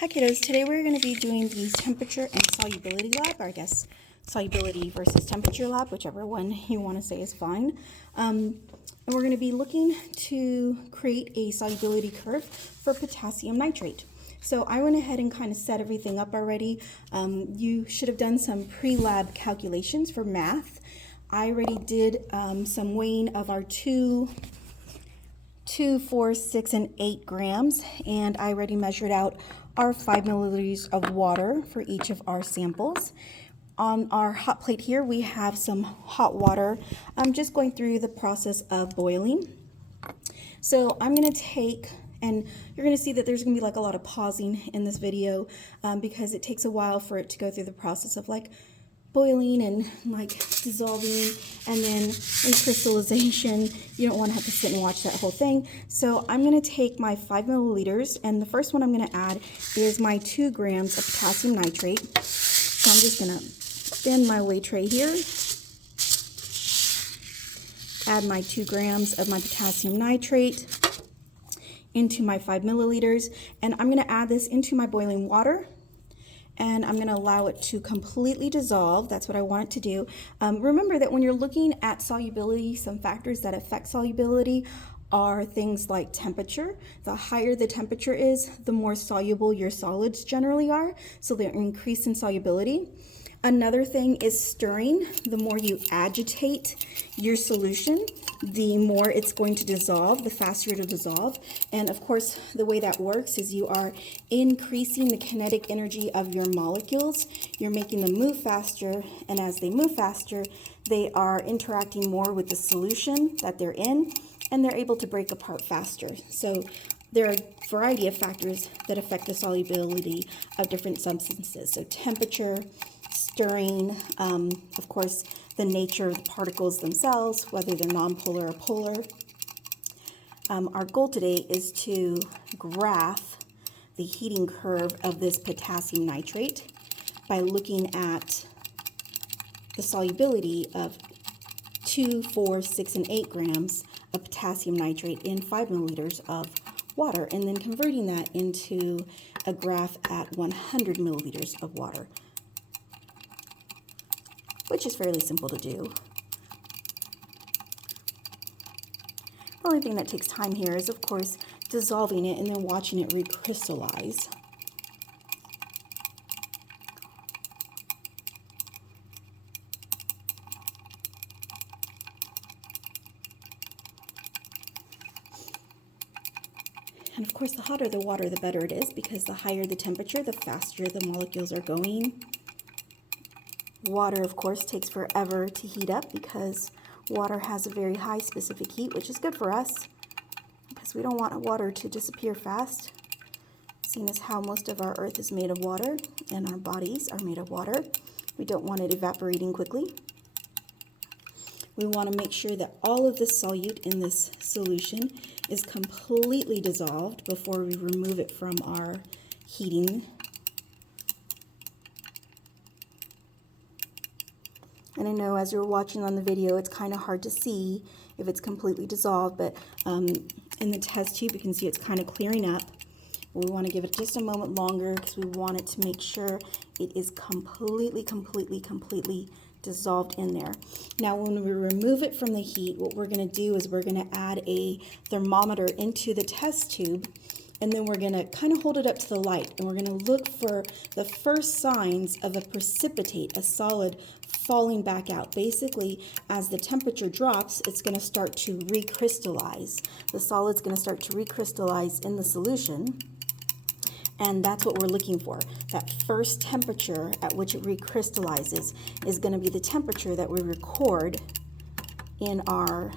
Hi kiddos, today we're going to be doing the temperature and solubility lab, or I guess solubility versus temperature lab, whichever one you want to say is fine. And we're going to be looking to create a solubility curve for potassium nitrate. So I went ahead and kind of set everything up already. You should have done some pre-lab calculations for math. I already did some weighing of our 2, 4, 6, and 8 grams, and I already measured out our 5 milliliters of water for each of our samples. On our hot plate here, we have some hot water. I'm just going through the process of boiling. So I'm going to take, and you're going to see that there's going to be like a lot of pausing in this video because it takes a while for it to go through the process of like boiling and like dissolving and then recrystallization. You don't want to have to sit and watch that whole thing. So I'm going to take my 5 milliliters, and the first one I'm going to add is my 2 grams of potassium nitrate. So I'm just going to spin my weigh tray here, add my 2 grams of my potassium nitrate into my 5 milliliters, and I'm going to add this into my boiling water. And I'm going to allow it to completely dissolve. That's what I want it to do. Remember that when you're looking at solubility, some factors that affect solubility are things like temperature. The higher the temperature is, the more soluble your solids generally are, so they increase in solubility. Another thing is stirring. The more you agitate your solution, the more it's going to dissolve, the faster it'll dissolve. And of course, the way that works is you are increasing the kinetic energy of your molecules. You're making them move faster, and as they move faster, they are interacting more with the solution that they're in, and they're able to break apart faster. So there are a variety of factors that affect the solubility of different substances. So temperature, stirring, of course, the nature of the particles themselves, whether they're nonpolar or polar. Our goal today is to graph the heating curve of this potassium nitrate by looking at the solubility of 2, 4, 6, and 8 grams of potassium nitrate in 5 milliliters of water, and then converting that into a graph at 100 milliliters of water, which is fairly simple to do. The only thing that takes time here is, of course, dissolving it and then watching it recrystallize. And of course, the hotter the water, the better it is, because the higher the temperature, the faster the molecules are going. Water, of course, takes forever to heat up because water has a very high specific heat, which is good for us because we don't want water to disappear fast, seeing as how most of our earth is made of water and our bodies are made of water. We don't want it evaporating quickly. We want to make sure that all of the solute in this solution is completely dissolved before we remove it from our heating. And I know as you're watching on the video, it's kind of hard to see if it's completely dissolved, but in the test tube, you can see it's kind of clearing up. We want to give it just a moment longer because we want it to make sure it is completely dissolved in there. Now, when we remove it from the heat, what we're going to do is we're going to add a thermometer into the test tube, and then we're going to kind of hold it up to the light, and we're going to look for the first signs of a precipitate, a solid falling back out. Basically, as the temperature drops, it's going to start to recrystallize. The solid's going to start to recrystallize in the solution, and that's what we're looking for. That first temperature at which it recrystallizes is going to be the temperature that we record in our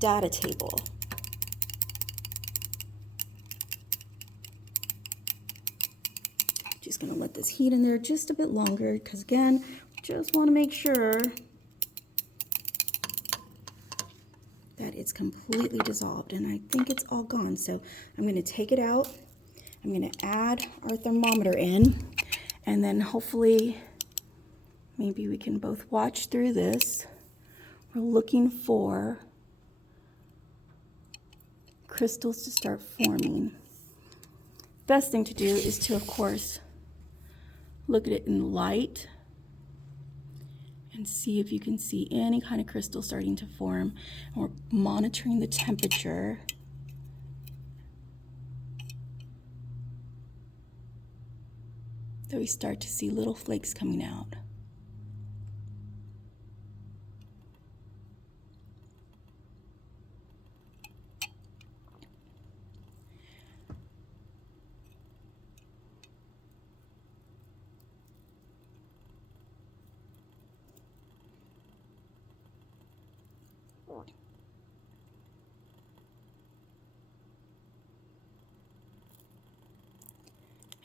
data table. Just going to let this heat in there just a bit longer because, again, just want to make sure that it's completely dissolved, and I think it's all gone. So I'm going to take it out. I'm going to add our thermometer in, and then hopefully maybe we can both watch through this. We're looking for crystals to start forming. best thing to do is to, of course, look at it in light and see if you can see any kind of crystal starting to form. And we're monitoring the temperature. So we start to see little flakes coming out.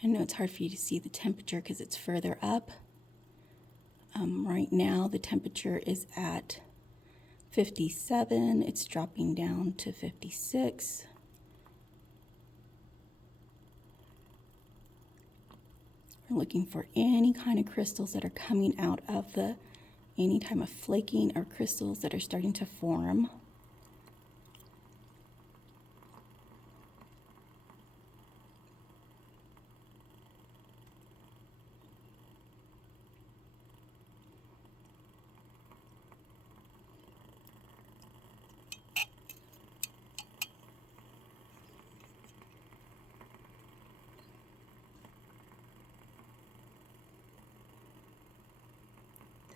I know it's hard for you to see the temperature because it's further up. Right now the temperature is at 57. It's dropping down to 56. We're looking for any kind of crystals that are coming out of any type of flaking or crystals that are starting to form.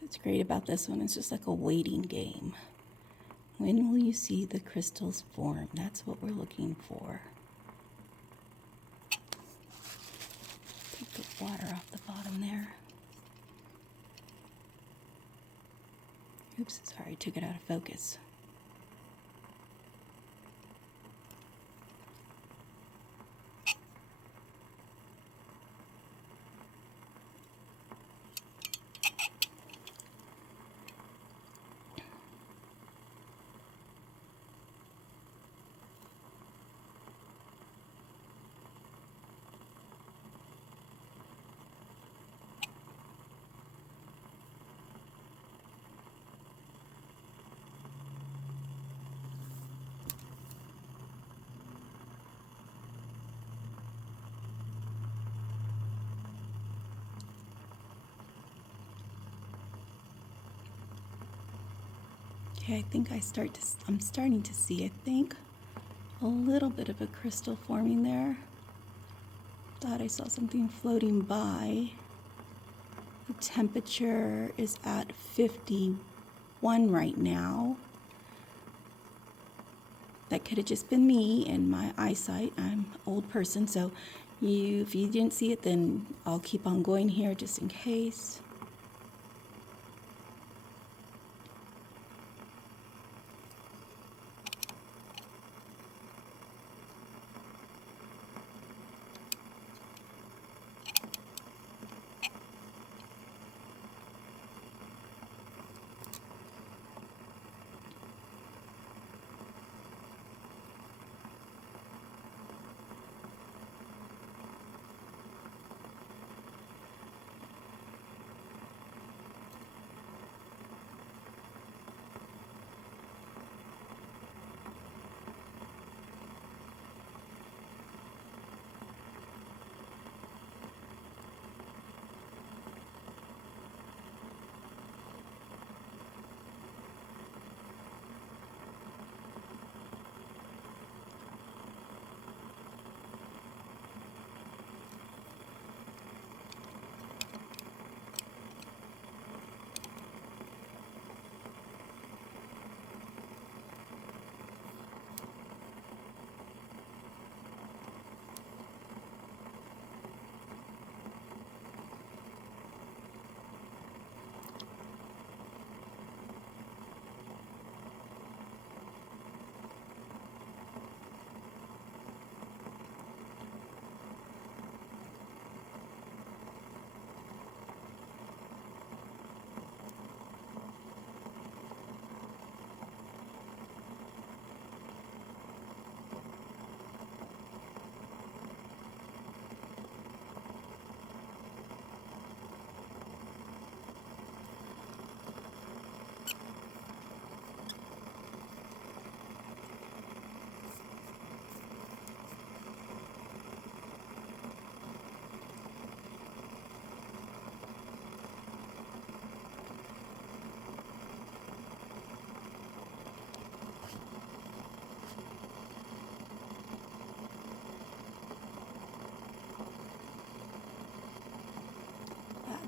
What's great about this one is just like a waiting game. When will you see the crystals form? That's what we're looking for. Take the water off the bottom there. Oops, sorry, I took it out of focus. Okay, I think I'm starting to see, I think, a little bit of a crystal forming there. Thought I saw something floating by. The temperature is at 51 right now. That could have just been me and my eyesight. I'm an old person, so if you didn't see it, then I'll keep on going here just in case.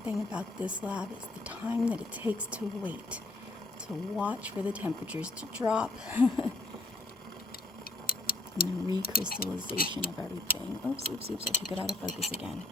thing about this lab is the time that it takes to wait, to watch for the temperatures to drop, and the recrystallization of everything. Oops, oops, oops, I took it out of focus again.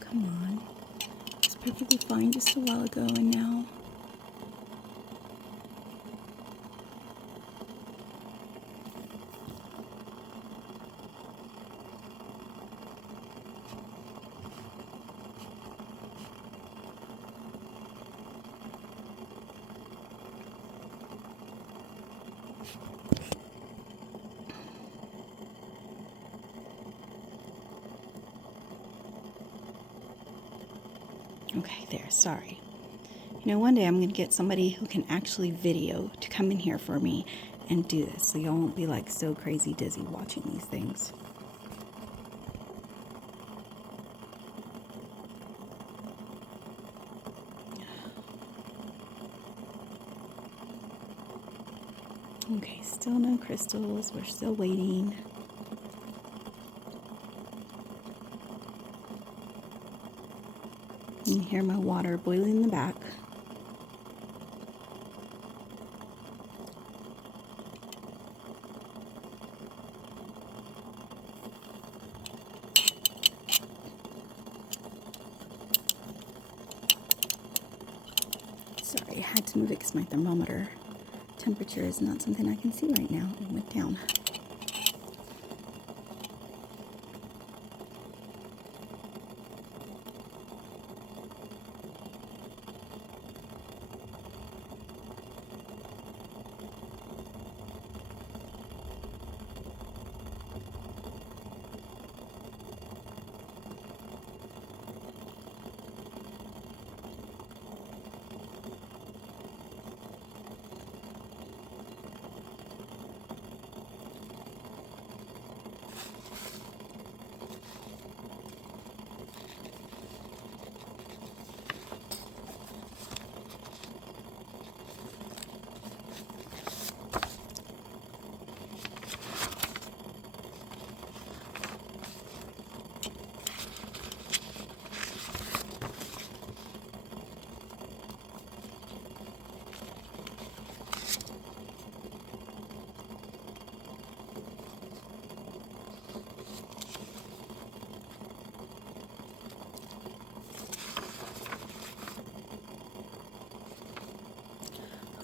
Come on. It's perfectly fine just a while ago and now. Okay, there, sorry. You know, one day I'm going to get somebody who can actually video to come in here for me and do this, so y'all won't be like so crazy dizzy watching these things. Okay, still no crystals. We're still waiting. You can hear my water boiling in the back. Sorry, I had to move it because my thermometer temperature is not something I can see right now. It went down.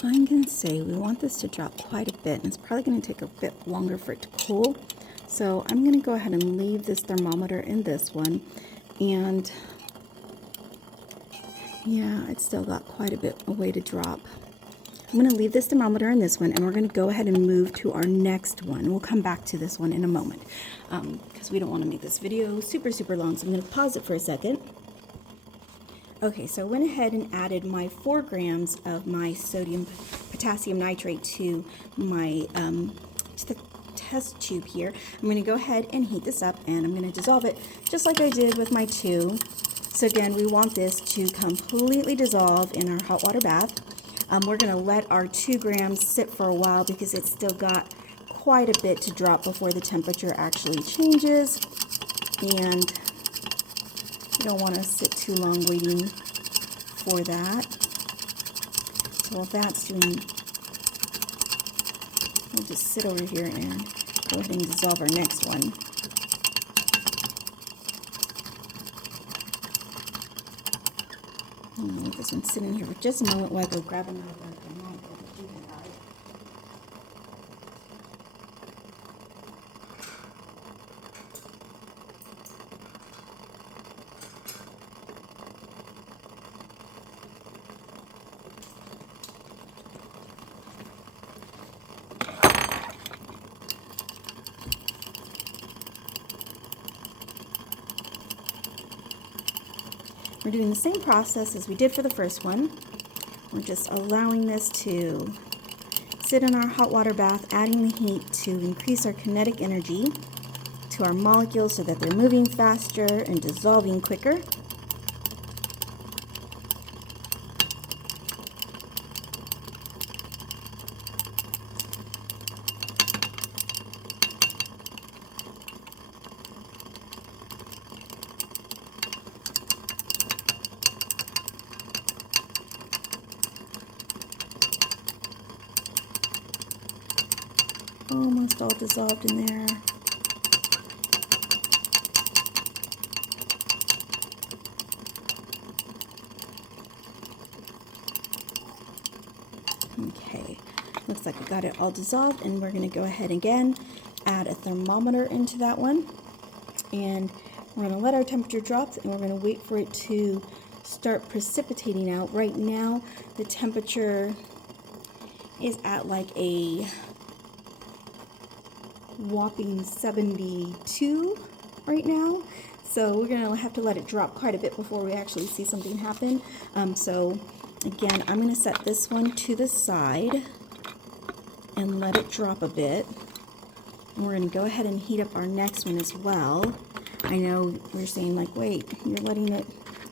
I'm going to say we want this to drop quite a bit, and it's probably going to take a bit longer for it to cool. So I'm going to go ahead and leave this thermometer in this one, and yeah, it's still got quite a bit of way to drop. I'm going to leave this thermometer in this one, and we're going to go ahead and move to our next one. We'll come back to this one in a moment because we don't want to make this video super, super long, so I'm going to pause it for a second. Okay, so I went ahead and added my 4 grams of my sodium potassium nitrate to my to the test tube here. I'm going to go ahead and heat this up, and I'm going to dissolve it just like I did with my 2. So again, we want this to completely dissolve in our hot water bath. We're going to let our 2 grams sit for a while because it's still got quite a bit to drop before the temperature actually changes, and you don't want to sit too long waiting for that. So while that's doing, we'll just sit over here and go ahead and dissolve our next one. I'm gonna leave this one sitting here for just a moment while I go grab another thermometer. We're doing the same process as we did for the first one. We're just allowing this to sit in our hot water bath, adding the heat to increase our kinetic energy to our molecules so that they're moving faster and dissolving quicker. Almost all dissolved in there. Okay, looks like we got it all dissolved, and we're going to go ahead and again add a thermometer into that one, and we're going to let our temperature drop, and we're going to wait for it to start precipitating out. Right now the temperature is at like a whopping 72 right now, so we're gonna have to let it drop quite a bit before we actually see something happen. So again, I'm gonna set this one to the side and let it drop a bit, and we're gonna go ahead and heat up our next one as well. I know you're saying like, wait, you're letting it,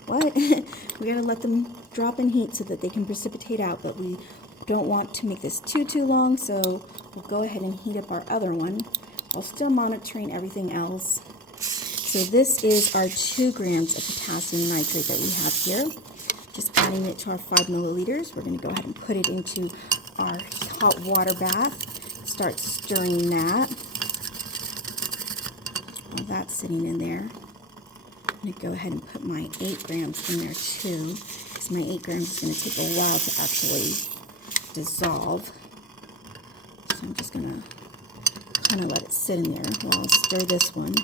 what? We gotta let them drop in heat so that they can precipitate out, but we don't want to make this too long, so we'll go ahead and heat up our other one while still monitoring everything else. So this is our 2 grams of potassium nitrate that we have here. Just adding it to our 5 milliliters. We're going to go ahead and put it into our hot water bath. Start stirring that. While that's sitting in there, I'm going to go ahead and put my 8 grams in there too, because my 8 grams is going to take a while to actually dissolve. So I'm just going to kind of let it sit in there while I stir this one.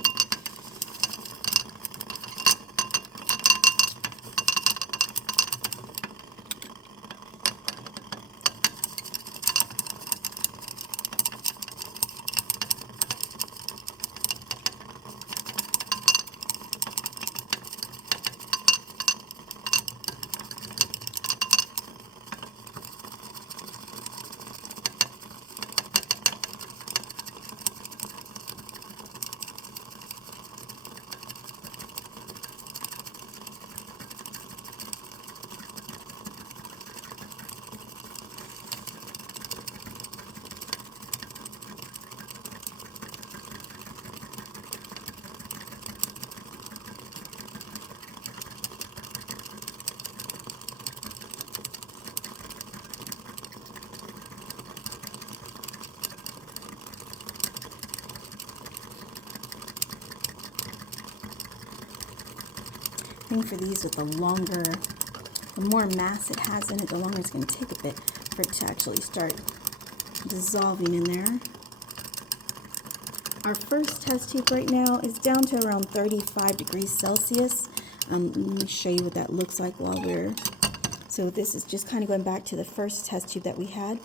Thing for these with the more mass it has in it, the longer it's going to take a bit for it to actually start dissolving in there. Our first test tube right now is down to around 35 degrees Celsius. Let me show you what that looks like while we're... So this is just kind of going back to the first test tube that we had.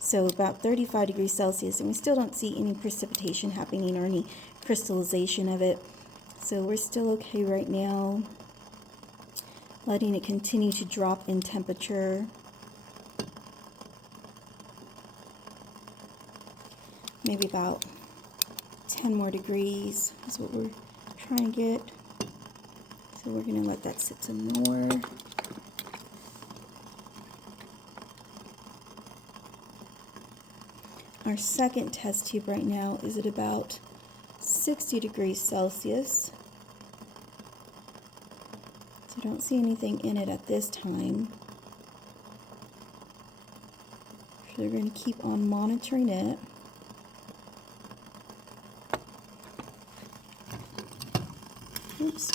So about 35 degrees Celsius, and we still don't see any precipitation happening or any crystallization of it. So we're still okay right now. Letting it continue to drop in temperature. Maybe about 10 more degrees is what we're trying to get. So we're going to let that sit some more. Our second test tube right now is at about 60 degrees Celsius. So I don't see anything in it at this time. So we're going to keep on monitoring it. Oops.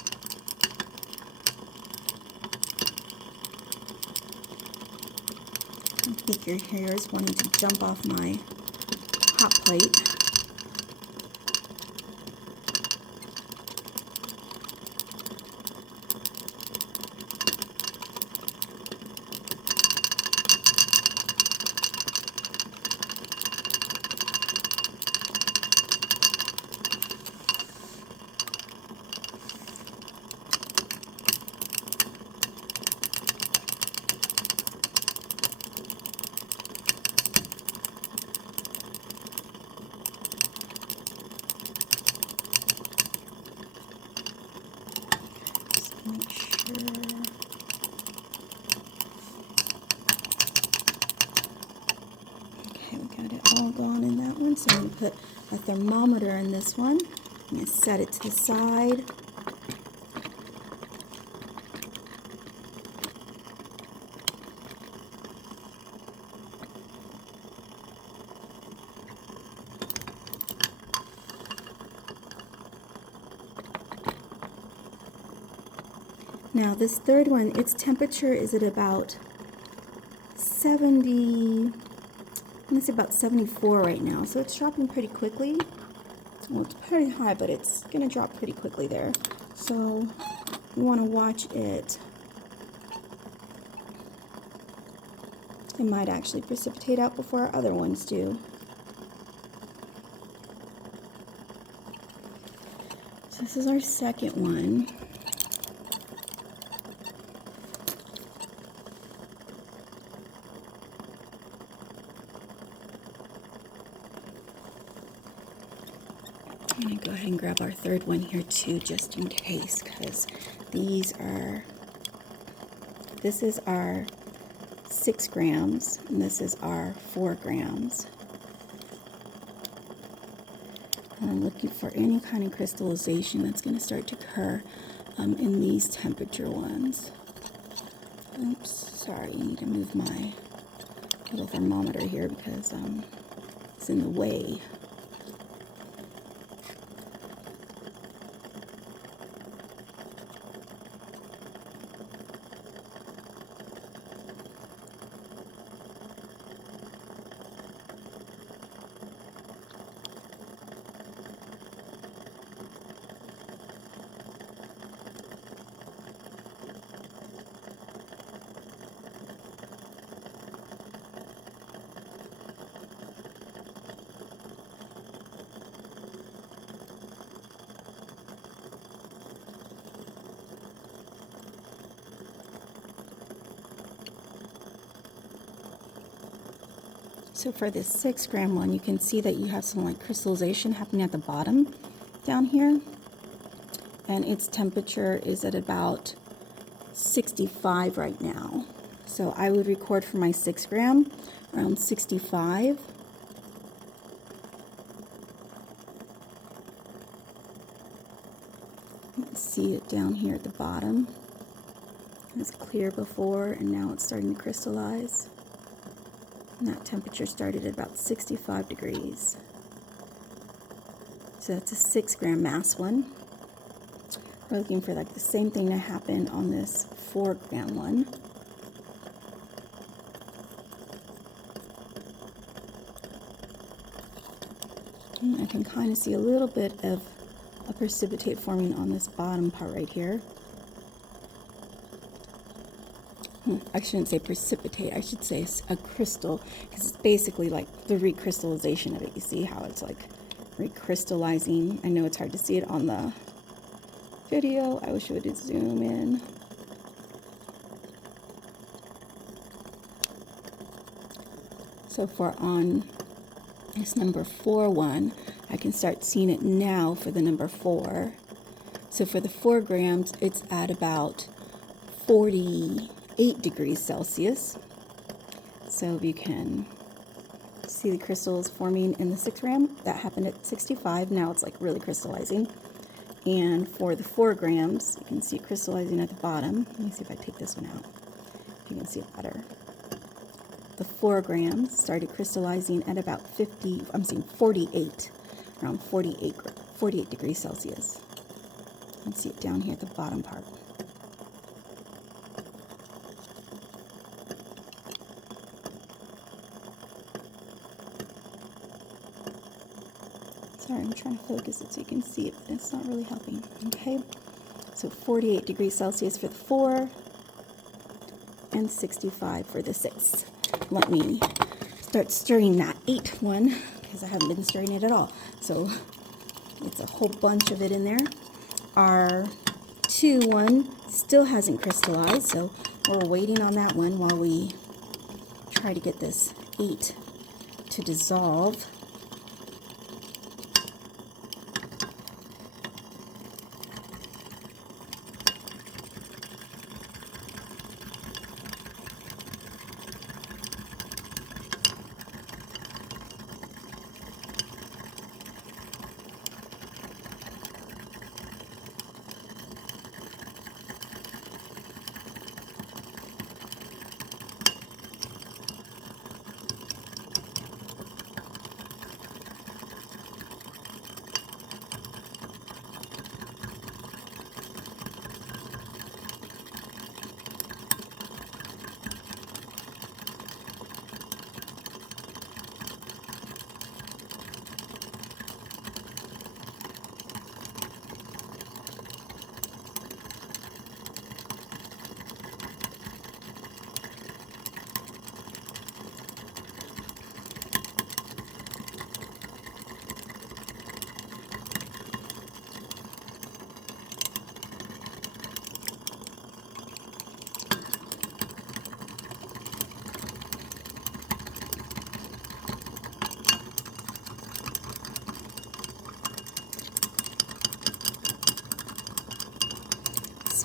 beaker here is wanting to jump off my hot plate. Make sure. Okay, we got it all gone in that one. So I'm going to put a thermometer in this one. I'm going to set it to the side. Now this third one, its temperature is at about 70, I'm going to say about 74 right now. So it's dropping pretty quickly. Well, it's pretty high, but it's going to drop pretty quickly there. So you want to watch it. It might actually precipitate out before our other ones do. So this is our second one. I'm going to go ahead and grab our third one here too, just in case, because this is our 6 grams, and this is our 4 grams. And I'm looking for any kind of crystallization that's going to start to occur in these temperature ones. Oops, sorry, I need to move my little thermometer here because it's in the way. So for this 6 gram one, you can see that you have some like crystallization happening at the bottom down here. And its temperature is at about 65 right now. So I would record for my 6 gram around 65. You can see it down here at the bottom. It was clear before and now it's starting to crystallize. And that temperature started at about 65 degrees. So that's a 6 gram mass one. We're looking for like the same thing to happen on this 4 gram one. And I can kind of see a little bit of a precipitate forming on this bottom part right here. I shouldn't say precipitate, I should say a crystal, because it's basically like the recrystallization of it. You see how it's like recrystallizing. I know it's hard to see it on the video. I wish it would zoom in. So for on this number 4 one, I can start seeing it now for the number 4. So for the 4 grams, it's at about 48 degrees Celsius. So if you can see the crystals forming in the 6 gram, that happened at 65. Now it's like really crystallizing. And for the 4 grams, you can see it crystallizing at the bottom. Let me see if I take this one out, if you can see it better. The 4 grams started crystallizing at about 48, around 48 degrees Celsius. You can see it down here at the bottom part. Sorry, I'm trying to focus it so you can see it, but it's not really helping. Okay, so 48 degrees Celsius for the 4 and 65 for the 6. Let me start stirring that 8 one because I haven't been stirring it at all. So it's a whole bunch of it in there. Our 2 one still hasn't crystallized, so we're waiting on that one while we try to get this 8 to dissolve.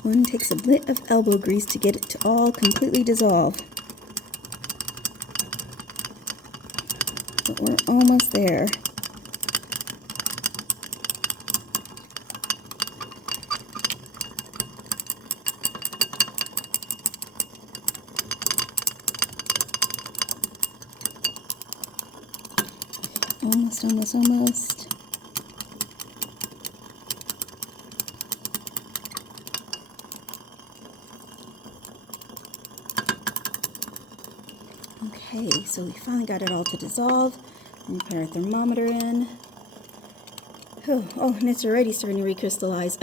One takes a bit of elbow grease to get it to all completely dissolve. But we're almost there. Almost. Okay, so we finally got it all to dissolve. And put our thermometer in. Oh, and it's already starting to recrystallize.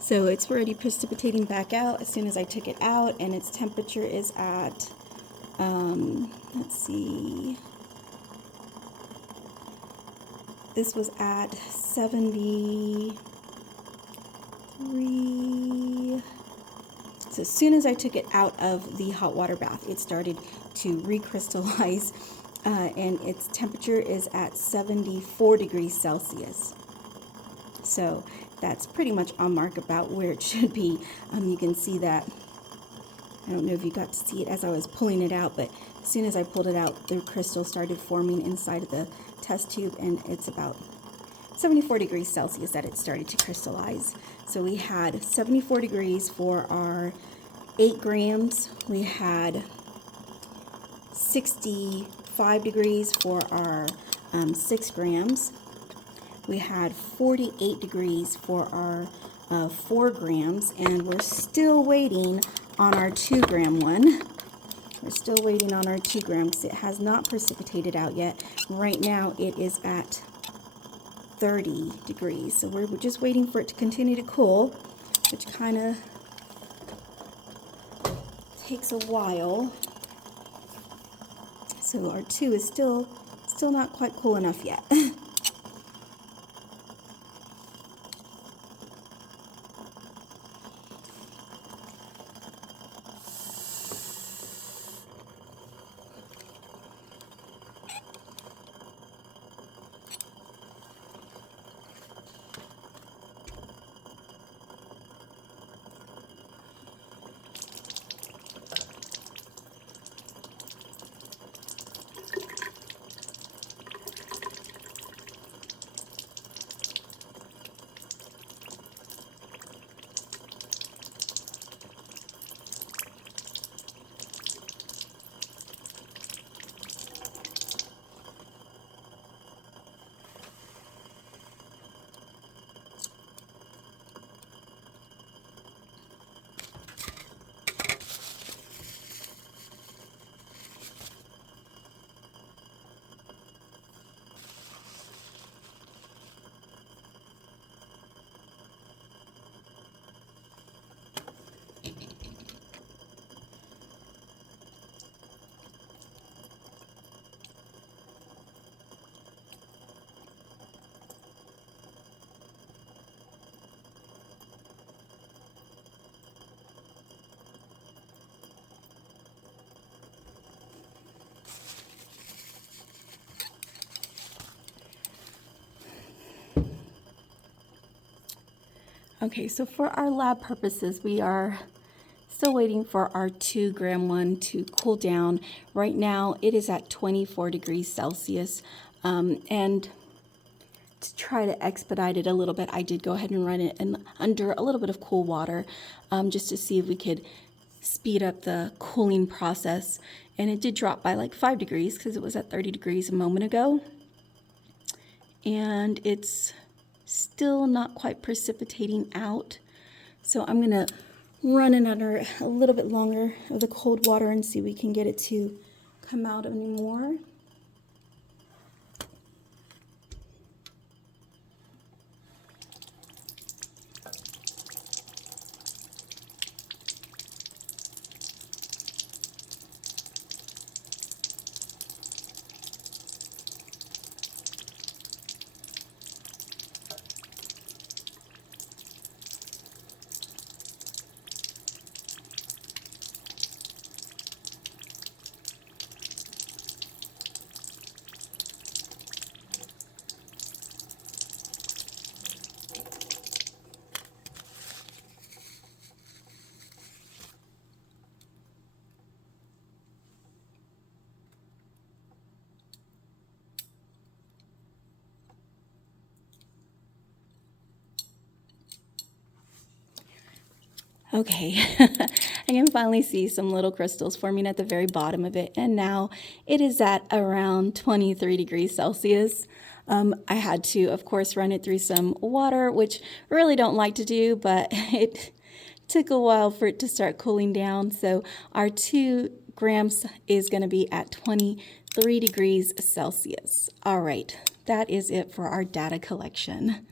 So it's already precipitating back out as soon as I took it out, and its temperature is at, let's see, this was at 73. So as soon as I took it out of the hot water bath, it started to recrystallize, and its temperature is at 74 degrees Celsius. So that's pretty much on mark about where it should be. You can see that. I don't know if you got to see it as I was pulling it out, but as soon as I pulled it out, the crystal started forming inside of the test tube, and it's about 74 degrees Celsius that it started to crystallize. So we had 74 degrees for our 8 grams. We had 65 degrees for our 6 grams. We had 48 degrees for our 4 grams, and we're still waiting on our 2 gram one. We're still waiting on our 2 gram because it has not precipitated out yet. Right now it is at 30 degrees, so we're just waiting for it to continue to cool, which kind of takes a while. So our 2 is still not quite cool enough yet. Okay, so for our lab purposes, we are still waiting for our 2-gram one to cool down. Right now, it is at 24 degrees Celsius. And to try to expedite it a little bit, I did go ahead and run it under a little bit of cool water just to see if we could speed up the cooling process. And it did drop by like 5 degrees because it was at 30 degrees a moment ago. And it's still not quite precipitating out. So I'm gonna run it under a little bit longer of the cold water and see if we can get it to come out any more. Okay, I can finally see some little crystals forming at the very bottom of it, and now it is at around 23 degrees Celsius. I had to, of course, run it through some water, which I really don't like to do, but it took a while for it to start cooling down. So our 2 grams is going to be at 23 degrees Celsius. All right, that is it for our data collection.